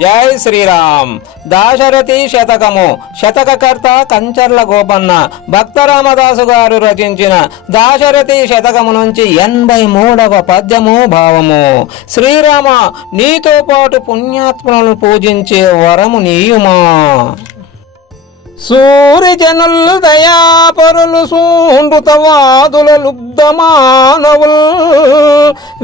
జై శ్రీరామ్. దాశరథి శతకము. శతకకర్త కంచర్ల గోపన్న. భక్త రామదాసు గారు రచించిన దాశరథి శతకము నుంచి 83వ పద్యము భావము. శ్రీరామ, నీతో పాటు పుణ్యాత్మలను పూజించే వరము నీయుమా. సూరిజనుల్ దయాపరులు సూండ్రుతవాదుల లుబ్ధమానవుల్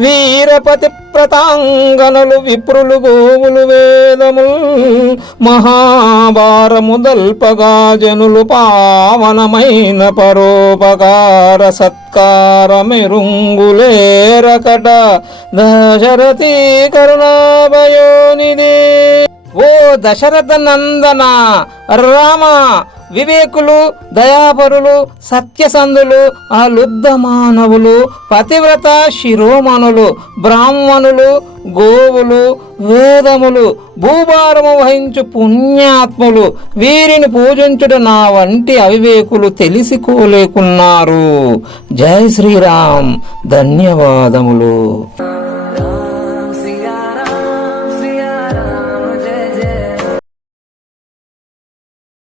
వీరపతి ప్రతాంగనులు విప్రులు గోవులు వేదముల్ మహాభారము దల్పగా జనులు పావనమైన పరోపకార సత్కార మెరుంగులేరకట దశరథి కరుణాభయోనిధి. ఓ దశరథ నందన రామ, వివేకులు, దయాపరులు, సత్యసంధులు, అలుబ్ధ మానవులు, పతివ్రత శిరోమణులు, బ్రాహ్మణులు, గోవులు, వేదములు, భూభారము వహించు పుణ్యాత్ములు, వీరిని పూజించుట నా వంటి అవివేకులు తెలిసికోలేకున్నారు. జై శ్రీరామ్. ధన్యవాదములు.